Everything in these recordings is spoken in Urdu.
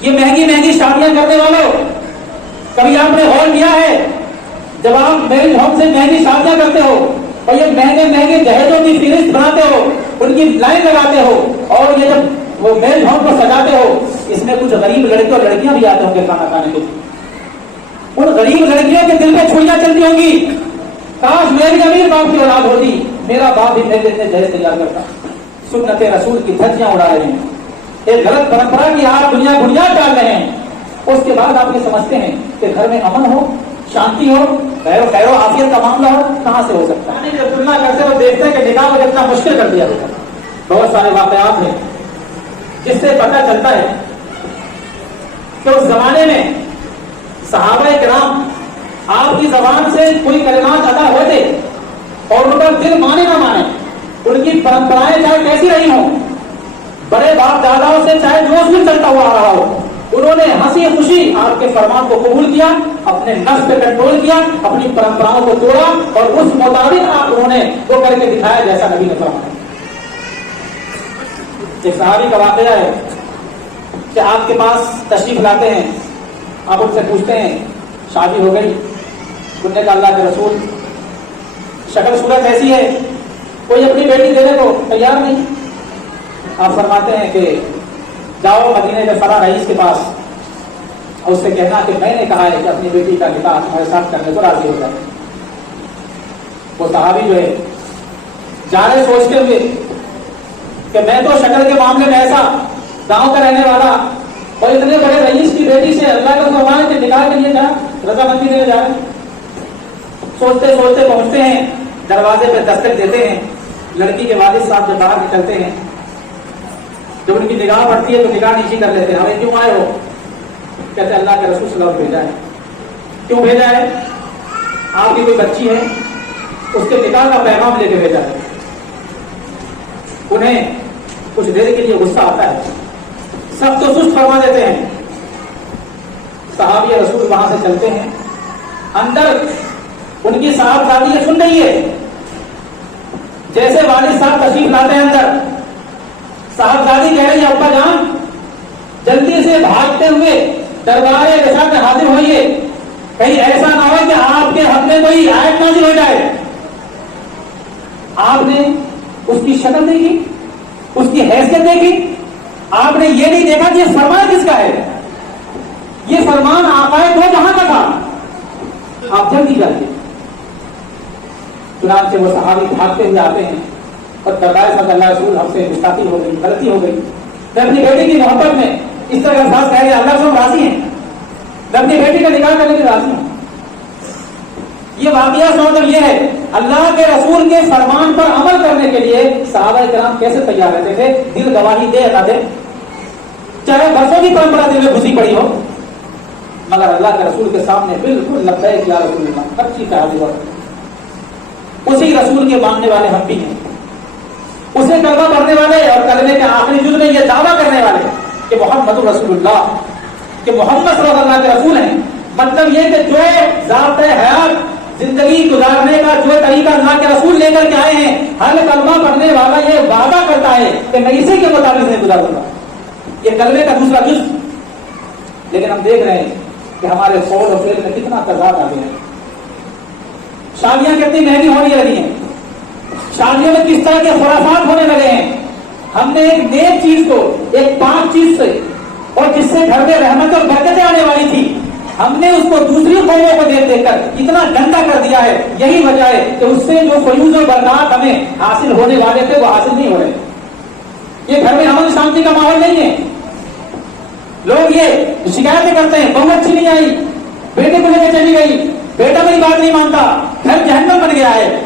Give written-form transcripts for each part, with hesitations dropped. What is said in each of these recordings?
یہ مہنگی مہنگی شادیاں کرنے والوں، کبھی آپ نے غور کیا ہے جب آپ میرج ہوم سے مہنگی شادیاں کرتے ہو اور یہ مہنگے مہنگے جہیزوں کی فہرست بناتے ہو، ان کی لائن لگاتے ہو، اور یہ جب وہ میرج ہوم کو سجاتے ہو، اس میں کچھ غریب لڑکے اور لڑکیاں بھی آتے ہوں گے کھانا کھانے کے لیے. ان غریب لڑکیوں کے دل میں چھریاں چلتی ہوں گی، کاش میری امیر باپ کی اولاد ہوتی، میرا باپ بھی میرے اتنے جہیز تیار کرتا. سنت رسول کی دھجیاں اڑا رہے ہیں، ایک غلط پرمپرا کی آپ دنیا بنیاد ڈال رہے ہیں. اس کے بعد آپ یہ سمجھتے ہیں کہ گھر میں امن ہو، شانتی ہو، خیر و عافیت کا معاملہ ہو، کہاں سے ہو سکتا ہے؟ جب تلنا کرتے وہ دیکھتے ہیں کہ نکاح کو اتنا مشکل کر دیا گیا. بہت سارے واقعات ہیں جس سے پتہ چلتا ہے کہ اس زمانے میں صحابہ کرام آپ کی زبان سے کوئی کلمات ادا ہوتے اور ان کا دل مانے نہ مانے، ان کی پرمپرائیں چاہے کیسی رہی ہوں، بڑے باپ داداؤں سے چاہے جو بھی چلتا ہوا آ رہا ہو، انہوں نے ہنسی خوشی آپ کے فرمان کو قبول کیا، اپنے نفس پہ کنٹرول کیا، اپنی پرمپراؤں کو توڑا اور اس مطابق انہوں نے وہ کر کے دکھایا جیسا نبی نے فرمایا. ایک صحابی کا واقعہ ہے کہ آپ کے پاس تشریف لاتے ہیں، آپ ان سے پوچھتے ہیں شادی ہو گئی؟ انہوں نے کہا اللہ کے رسول شکل صورت ایسی ہے، کوئی اپنی بیٹی دینے کو تیار نہیں. آپ فرماتے ہیں کہ جاؤ مدینے کے فلاں رئیس کے پاس اور اس سے کہنا کہ میں نے کہا ہے کہ اپنی بیٹی کا نکاح تمہارے ساتھ کرنے کو راضی ہو جائے. وہ صحابی جو ہے جا رہے سوچتے ہوئے کہ میں تو شکل کے معاملے میں ایسا گاؤں کا رہنے والا اور اتنے بڑے رئیس کی بیٹی سے اللہ کا فرمان کے نکاح کے لیے رضامندی دینے جا رہے ہیں. سوچتے سوچتے پہنچتے ہیں، دروازے پہ دستک دیتے ہیں. لڑکی کے والد صاحب جب باہر نکلتے ہیں، جب ان کی نگاہ پڑتی ہے تو نگاہ نیچی کر لیتے ہیں. ہمیں کیوں آئے ہو؟ کہتے اللہ کے رسول صلی اللہ علیہ وسلم بھیجا ہے. کیوں بھیجا ہے؟ آپ کی کوئی بچی ہے، اس کے نکاح کا پیغام لے کے بھیجا ہے. انہیں کچھ دیر کے لیے غصہ آتا ہے، سب تو سست فرما دیتے ہیں. صحابی رسول وہاں سے چلتے ہیں، اندر ان کی صاحبزادی یہ سن رہی ہے. جیسے والد صاحب تشریف لاتے ہیں اندر، صاحبزادی کہہ رہی ہے ابا جان جلدی سے بھاگتے ہوئے دربار رسالت میں حاضر ہوئیے، کہیں ایسا نہ ہو کہ آپ کے حق میں کوئی آیت نازل ہو جائے. آپ نے اس کی شکل دیکھی، اس کی حیثیت دیکھی، آپ نے یہ نہیں دیکھا کہ یہ فرمان کس کا ہے. یہ فرمان آقائے دو جہاں کا تھا. آپ جلدی جاتے. چنانچہ وہ صحابی بھاگتے ہوئے آتے ہیں اور دربار صلی اللہ علیہ وسلم ہم سے گستاخی ہو گئی، غلطی ہو گئی. میں اپنی بیٹی کی محبت میں اس طرح الفاظ کہہ رہے اللہ سے ہم راضی ہیں، میں اپنی بیٹی کا نکاح کرنے کے راضی ہوں. یہ واقعہ سمجھ یہ ہے اللہ کے رسول کے فرمان پر عمل کرنے کے لیے صحابہ کرام کیسے تیار رہتے تھے. دل گواہی دے نہ دے، چاہے برسوں کی پرمپرا دل میں گھسی پڑی ہو، مگر اللہ کے رسول کے سامنے بالکل لبیک یا رسول اللہ سب چیز کا حاضر ہو. اسی رسول کے ماننے والے ہم بھی ہیں، اسے کلمہ پڑھنے والے اور کلمے کے آخری جز میں یہ دعویٰ کرنے والے کہ محمد رسول اللہ، کہ محمد صلی اللہ کے رسول ہیں. مطلب یہ کہ جو ضابطۂ حیات زندگی گزارنے کا جو طریقہ اللہ کے رسول لے کر کے آئے ہیں، ہر کلمہ پڑھنے والا یہ وعدہ کرتا ہے کہ میں اسی کے مطابق نہیں گزاروں گا. یہ کلمے کا دوسرا جز. لیکن ہم دیکھ رہے ہیں کہ ہمارے قول اور فعل میں کتنا تضاد آ گیا ہے. شادیاں کتنی مہنگی ہونے لگی ہیں، شادیوں میں کس طرح کے خرافات ہونے لگے ہیں. ہم نے ایک نیک چیز کو، ایک پاک چیز سے اور جس سے گھر میں رحمت اور برکتیں آنے والی تھی، ہم نے اس کو دوسری قوموں کو دیکھ دیکھ کر اتنا گندا کر دیا ہے. یہی وجہ ہے کہ اس سے جو فیوز و برکات ہمیں حاصل ہونے والے تھے وہ حاصل نہیں ہو رہے. یہ گھر میں امن شانتی کا ماحول نہیں ہے. لوگ یہ شکایتیں کرتے ہیں بہو اچھی نہیں آئی، بیٹے کو لے کے چلی گئی، بیٹا میری بات نہیں مانتا، گھر جہنم بن گیا ہے.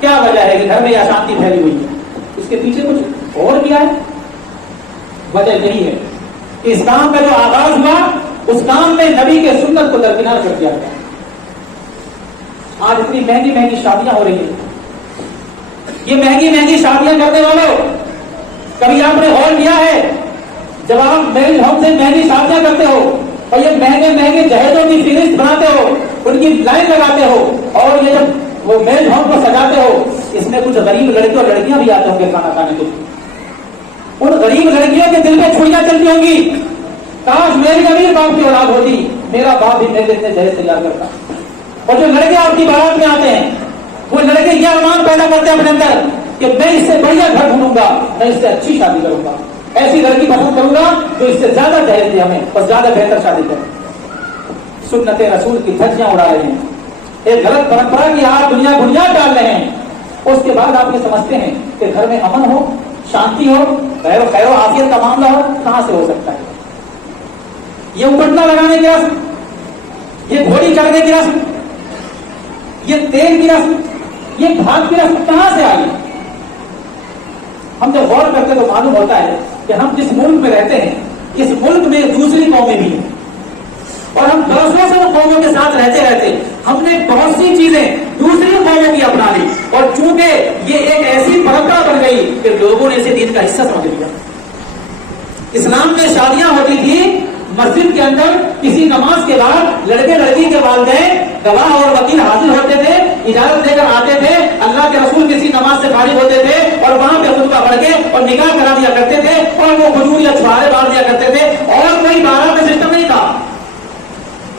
کیا وجہ ہے کہ گھر میں یہ اشانتی پھیلی ہوئی ہے؟ اس کے پیچھے کچھ اور کیا ہے؟ وجہ یہی ہے کہ اس کام کا جو آغاز ہوا اس کام میں نبی کے سنت کو درکنار کر دیا گیا. آج اتنی مہنگی مہنگی شادیاں ہو رہی ہیں. یہ مہنگی مہنگی شادیاں کرنے والوں، کبھی آپ نے غور کیا ہے جب آپ میرج ہوم سے مہنگی شادیاں کرتے ہو اور یہ مہنگے مہنگے جہیزوں کی فہرست بناتے ہو، ان کی لائن لگاتے ہو، اور یہ جب وہ میرج ہوم کو سجاتے ہو، اس میں کچھ غریب لڑکے اور لڑکیاں بھی آتے ہوں گے کھانا کھانے کے لیے. ان غریب لڑکیوں کے دل میں چھریاں چلتی ہوں گی، کاش میری امیر باپ کی اولاد ہوتی، میرا باپ بھی میرے اتنے جہیز تیار کرتا. اور جو لڑکے آپ کی بارات میں آتے ہیں وہ لڑکے یہ ارمان پیدا کرتے ہیں اپنے اندر کہ میں اس سے بڑھیا گھر ڈھونڈوں گا، میں اس سے اچھی شادی کروں گا، ایسی لڑکی پسند کروں گا جو اس سے زیادہ جہیز دے ہمیں، بس زیادہ بہتر شادی کرے. سنت رسول کی دھجیاں اڑا رہے ہیں، ایک غلط پرمپرا کی آپ دنیا بنیاد ڈال رہے ہیں. اس کے بعد آپ یہ سمجھتے ہیں کہ گھر میں امن ہو، شانتی ہو، خیر و عافیت کا معاملہ ہو. کہاں سے ہو سکتا ہے؟ یہ اپٹنا لگانے کی رسم، یہ گھوڑی چڑھنے کی رسم، یہ تیل کی رسم، یہ بھاگ کی رسم کہاں سے آئی؟ ہم جب غور کرتے تو معلوم ہوتا ہے کہ ہم جس ملک میں رہتے ہیں اس ملک میں دوسری قومیں بھی ہیں اور ہم برسوں سے ان قوموں کے ساتھ رہتے رہتے ہم نے بہت سی چیزیں دوسری قوموں کی اپنا لی اور چونکہ یہ ایک ایسی پرمپرا بن گئی کہ لوگوں نے اسے دین کا حصہ سمجھ لیا. اسلام میں شادیاں ہوتی تھی مسجد کے اندر، کسی نماز کے بعد لڑکے لڑکی کے والدین گواہ اور وکیل حاضر ہوتے تھے، اجازت دے کر آتے تھے، اللہ کے رسول کسی نماز سے فارغ ہوتے تھے اور وہاں پہ خطبہ پڑھ کے اور نکاح کرا دیا کرتے تھے اور وہ کھجور یا چھوارے مار دیا کرتے تھے. اور کوئی بارات کا سسٹم نہیں تھا.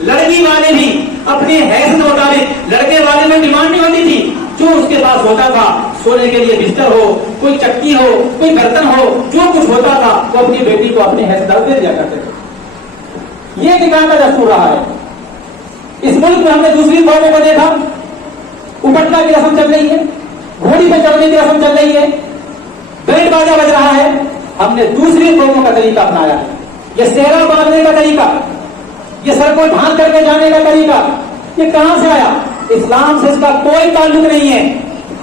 لڑکی والے بھی اپنے حیثیت کے مطابق، لڑکے والے میں ڈیمانڈ نہیں ہوتی تھی، جو اس کے پاس ہوتا تھا، سونے کے لیے بستر ہو، کوئی چکی ہو، کوئی برتن ہو، جو کچھ ہوتا تھا وہ اپنی بیٹی کو اپنے حیثیت دے دیا کرتے تھے. یہ نکاح کا دستور رہا ہے. اس ملک میں ہم نے دوسری قوموں کو دیکھا، اپٹنا کی رسم چل رہی ہے، گھوڑی پہ چڑھنے کی رسم چل رہی ہے، بینڈ باجا بج رہا ہے. ہم نے دوسری قوموں کا طریقہ اپنایا ہے. یہ سہرا باندھنے کا طریقہ، یہ سر کو ڈھانک کر کے جانے کا طریقہ، یہ کہاں سے آیا؟ اسلام سے اس کا کوئی تعلق نہیں ہے.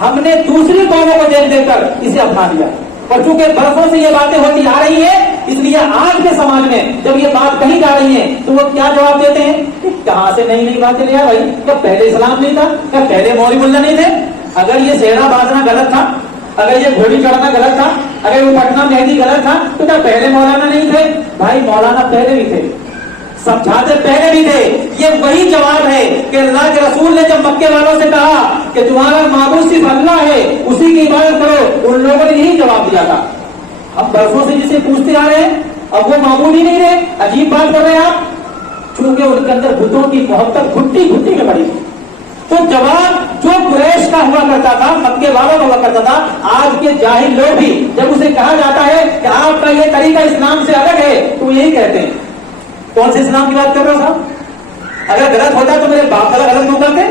ہم نے دوسری قوموں کو دیکھ دیکھ کر اسے اپنا لیا اور چونکہ برسوں سے یہ باتیں ہوتی آ رہی ہیں اس لیے آج کے سماج میں جب یہ بات کہی جا رہی ہے تو وہ کیا جواب دیتے ہیں کہ کہاں سے نئی نئی باتیں لیا بھائی؟ کیا پہلے اسلام نہیں تھا؟ کیا پہلے مولوی ملا نہیں تھے؟ اگر یہ صحرا باندھنا غلط تھا، اگر یہ گھوڑی چڑھنا غلط تھا، اگر وہ پٹنا مہندی غلط تھا تو کیا پہلے مولانا نہیں تھے؟ بھائی مولانا پہلے بھی تھے، سمجھاتے پہلے بھی تھے. یہ وہی جواب ہے کہ اللہ کے رسول نے جب مکے والوں سے کہا کہ تمہارا معبود صرف اللہ ہے، اسی کی عبادت کرو، ان لوگوں نے یہی جواب دیا تھا. ہم برسوں سے جسے پوچھتے آ رہے ہیں اب وہ معبود ہی نہیں رہے. عجیب بات کر رہے ہیں آپ. چونکہ ان کے اندر بتوں کی محبت گھٹی گھٹی میں پڑی تھی. تو جواب جو قریش کا ہوا کرتا تھا، مکے والوں کا ہوا کرتا تھا، آج کے جاہل لوگ بھی جب اسے کہا جاتا ہے کہ آپ کا یہ طریقہ اسلام سے الگ ہے تو یہی کہتے ہیں. کون سے اسلام کی بات کر رہا صاحب؟ اگر غلط ہوتا تو میرے باپ دادا غلط کیوں کرتے؟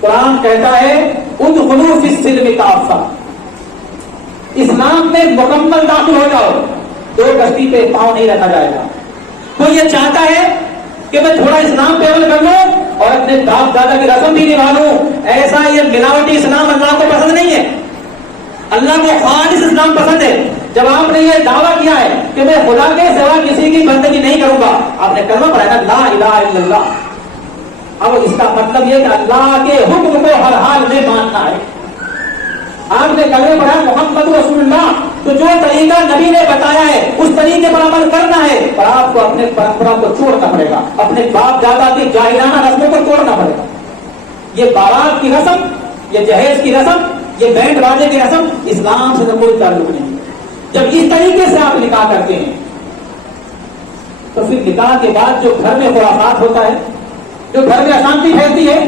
قرآن کہتا ہے ادخلوا فی السلم کافہ، اسلام میں مکمل داخل ہو جاؤ، دو کشتی پہ پاؤں نہیں رکھا جائے گا. کوئی یہ چاہتا ہے کہ میں تھوڑا اسلام پہ عمل کر لوں اور اپنے باپ دادا کی رسم بھی نبھا لوں، ایسا یہ ملاوٹی اسلام اللہ کو پسند نہیں ہے. اللہ کو خالص اسلام پسند ہے. جب آپ نے یہ دعویٰ کیا ہے کہ میں خدا کے سوا کسی کی بندگی نہیں کروں گا، آپ نے کلمہ پڑھا لا الہ الا اللہ. اب اس کا مطلب یہ کہ اللہ کے حکم کو ہر حال میں ماننا ہے. آپ نے کلمہ پڑھا محمد رسول اللہ، تو جو طریقہ نبی نے بتایا ہے اس طریقے پر عمل کرنا ہے. اور آپ کو اپنے پرمپرا کو چھوڑنا پڑے گا، اپنے باپ دادا کی جاہلانہ رسموں کو توڑنا پڑے گا. یہ بارات کی رسم، یہ جہیز کی رسم، یہ بینڈ باجے کی رسم اسلام سے کوئی تعلق نہیں. جب اس طریقے سے آپ نکاح کرتے ہیں تو پھر نکاح کے بعد جو گھر میں خرافات ہوتا ہے، جو گھر میں اشانتی پھیلتی ہے،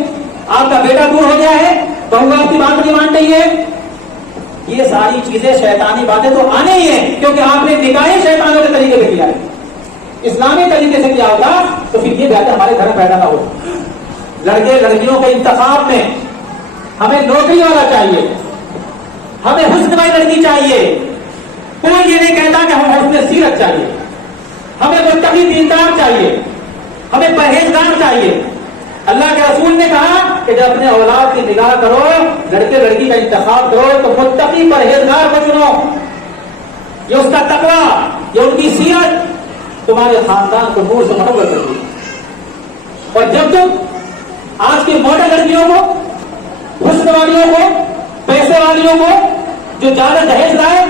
آپ کا بیٹا دور ہو گیا ہے، بہو آپ کی بات نہیں مان رہی ہے، یہ ساری چیزیں شیطانی باتیں تو آنے ہی ہیں کیونکہ آپ نے نکاح شیطانوں کے طریقے سے کیا ہے. اسلامی طریقے سے کیا ہوگا تو پھر یہ باتیں ہمارے گھر میں پیدا نہ ہو. لڑکے لڑکیوں کے انتخاب میں ہمیں نوکری والا چاہیے، ہمیں حسن والی لڑکی چاہیے. کوئی یہ نہیں کہتا کہ ہمیں حسن سیرت چاہیے، ہمیں متقی دیندار چاہیے، ہمیں پرہیزگار چاہیے. اللہ کے رسول نے کہا کہ جب اپنے اولاد کی نگاہ کرو، لڑکے لڑکی کا انتخاب کرو تو متقی پرہیزگار کو چنو. یہ اس کا تقویٰ، یہ ان کی سیرت تمہارے خاندان کو نور سے منور کر دے. اور جب تم آج کی ماڈل لڑکیوں کو، حسن والیوں کو، پیسے والیوں کو جو زیادہ جہیز لائے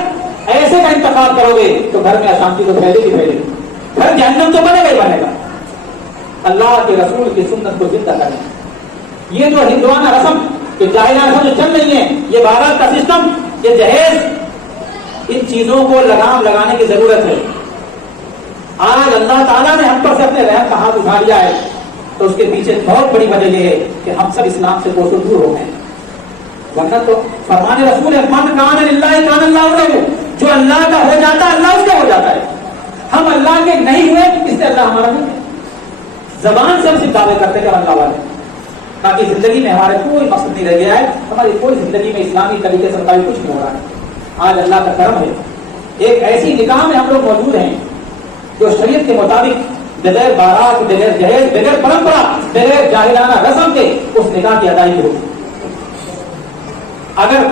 ایسے کا انتخاب کرو گے تو گھر میں اشانتی تو پھیلے گی پھیلے گی. گھر جہنم تو بنے گا ہی بنے گا. اللہ کے رسول کی سنت کو زندہ کرنا. یہ جو ہندوانہ رسم، جو جاہلانہ رسم جو چل رہی ہیں، یہ بارات کا سسٹم، یہ جہیز، ان چیزوں کو لگام لگانے کی ضرورت ہے. آج اللہ تعالیٰ نے ہم پر سے اپنے رحم کا ہاتھ اٹھا لیا ہے تو اس کے پیچھے بہت بڑی وجہ یہ ہے کہ ہم سب اسلام سے کوسوں دور ہو گئے، ورنہ تو فرمان رسول ہے من کان للہ کان اللہ لہ، جو اللہ کا ہو جاتا ہے اللہ اس کا ہو جاتا ہے. ہم اللہ کے نہیں ہوئے اس سے اللہ ہمارا نہیں ہے. زبان سے ہم صرف دعوے کرتے کہ اللہ والے، باقی زندگی میں ہمارے کوئی مقصد نہیں رہ گیا ہے، ہماری کوئی زندگی میں اسلامی طریقے سے کچھ نہیں ہو رہا ہے. آج اللہ کا کرم ہے، ایک ایسی نکاح میں ہم لوگ موجود ہیں جو شریعت کے مطابق بغیر بارات، بغیر جہیز، بغیر پرمپرا، بغیر جاہلانہ رسم کے اس نکاح کی ادائیگی ہوگی. اگر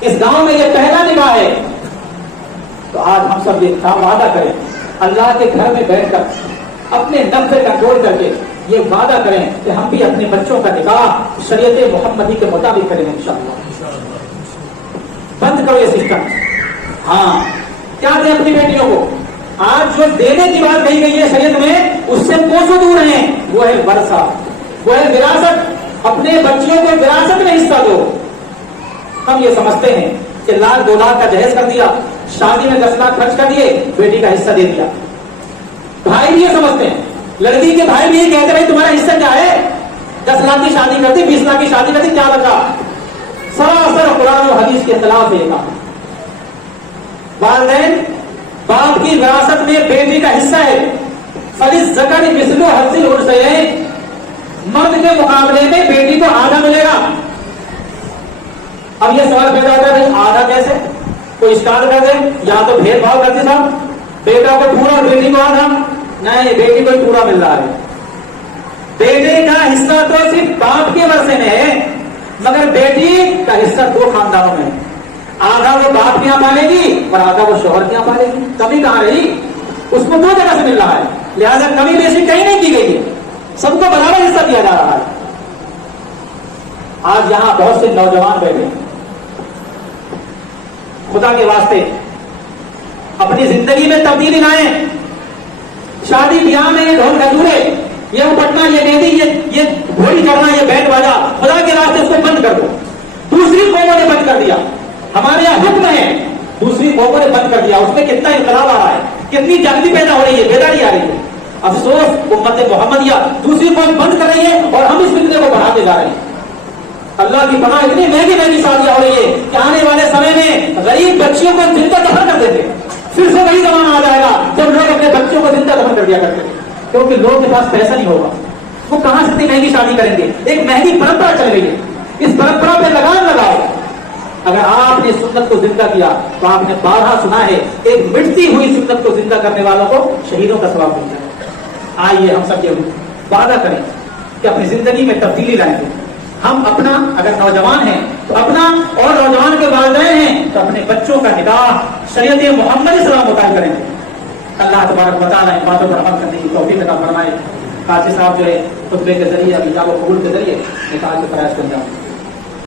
اس گاؤں میں یہ پہلا نکاح ہے تو آج ہم سب یہ وعدہ کریں، اللہ کے گھر میں بیٹھ کر اپنے نفس سے کنٹرول کر کے یہ وعدہ کریں کہ ہم بھی اپنے بچوں کا نکاح شریعت محمدی کے مطابق کریں انشاءاللہ. بند کرو یہ سسٹم. ہاں کیا دیں اپنی بیٹیوں کو؟ آج جو دینے کی بات کہی گئی ہے شریعت میں اس سے کوسوں دور ہیں. وہ ہے ورثہ، وہ ہے وراثت. اپنے بچیوں کو وراثت میں حصہ دو. ہم یہ سمجھتے ہیں کہ 1 لاکھ 2 لاکھ کا جہیز کر دیا، شادی میں 10 لاکھ خرچ کر دیے، بیٹی کا حصہ دے دیا. بھائی بھی یہ سمجھتے ہیں، لڑکی کے بھائی بھی یہ کہتے ہیں بھائی تمہارا حصہ کیا ہے؟ 10 لاکھ کی شادی کرتی، 20 لاکھ کی شادی کرتی، کیا بتا؟ سراسر قرآن و حدیث کے خلاف ہے یہ کام. والدین باپ کی وراثت میں بیٹی کا حصہ ہے. فللذکر مثل حظ الانثیین، مرد کے مقابلے میں بیٹی کو آدھا ملے گا. اب یہ سوال پیدا ہوتا ہے آدھا کیسے؟ کوئی اسٹارٹ کر دے یا تو بھید بھاؤ کرتے صاحب، بیٹا کو پورا بیٹی کو آدھا. نہیں، بیٹی کو ہی پورا مل رہا ہے. بیٹے کا حصہ تو صرف باپ کے ورثے میں ہے، مگر بیٹی کا حصہ 2 خاندانوں میں ہے. آدھا وہ باپ کے یہاں پالے گی اور آدھا وہ شوہر کے یہاں پالے گی. کمی کہاں رہی؟ اس کو 2 جگہ سے مل رہا ہے، لہذا کمی بیشی کہیں نہیں کی گئی ہے، سب کو برابر حصہ دیا جا رہا ہے. آج یہاں بہت سے نوجوان بیٹھے، خدا کے واسطے اپنی زندگی میں تبدیلی لائیں. شادی بیاہ میں یہ ڈھول ڈھولے، یہ پٹنا، یہ مہندی، یہ گھوڑی کرنا، یہ بینڈ باجا، خدا کے واسطے اس کو بند کر دو. دوسری قوموں نے بند کر دیا. ہمارے یہاں حکم ہے، دوسری قوموں نے بند کر دیا. اس میں کتنا انقلاب آ رہا ہے، کتنی جاگتی پیدا ہو رہی ہے، بیداری آ رہی ہے. افسوس امت محمدیہ دوسری قوم بند کر رہی ہے اور ہم اس فتنے کو بڑھاتے جا رہے ہیں. اللہ کی پناہ، اتنی مہنگی مہنگی شادیاں ہو رہی ہے کہ آنے والے سمے میں غریب بچیوں کو زندہ دفن کر دیتے. پھر سے وہی زمانہ آ جائے گا جب لوگ اپنے بچوں کو زندہ دفن کر دیا کرتے ہیں، کیونکہ لوگوں کے پاس پیسہ نہیں ہوگا. وہ کہاں سے اتنی مہنگی شادی کریں گے؟ ایک مہنگی پرمپرا چل رہی ہے، اس پرمپرا پہ لگام لگاؤ. اگر آپ نے سنت کو زندہ کیا تو آپ نے 12 سنا ہے، ایک مٹتی ہوئی سنت کو زندہ کرنے والوں کو شہیدوں کا ثواب ملتا ہے. آئیے ہم سب یہ وعدہ کریں کہ اپنی زندگی میں تبدیلی لائیں گے. ہم اپنا، اگر نوجوان ہیں تو اپنا، اور نوجوان کے والدین ہیں تو اپنے بچوں کا نکاح شریعت محمد اسلام مطابق کریں گے. اللہ تبارک و تعالیٰ ان باتوں پر عمل کرنے کی توفیق عطا فرمائے. قاضی صاحب جو ہے خطبے کے ذریعے، ابھی جاب و قبول کے ذریعے نکاح کے فرائض کو انجام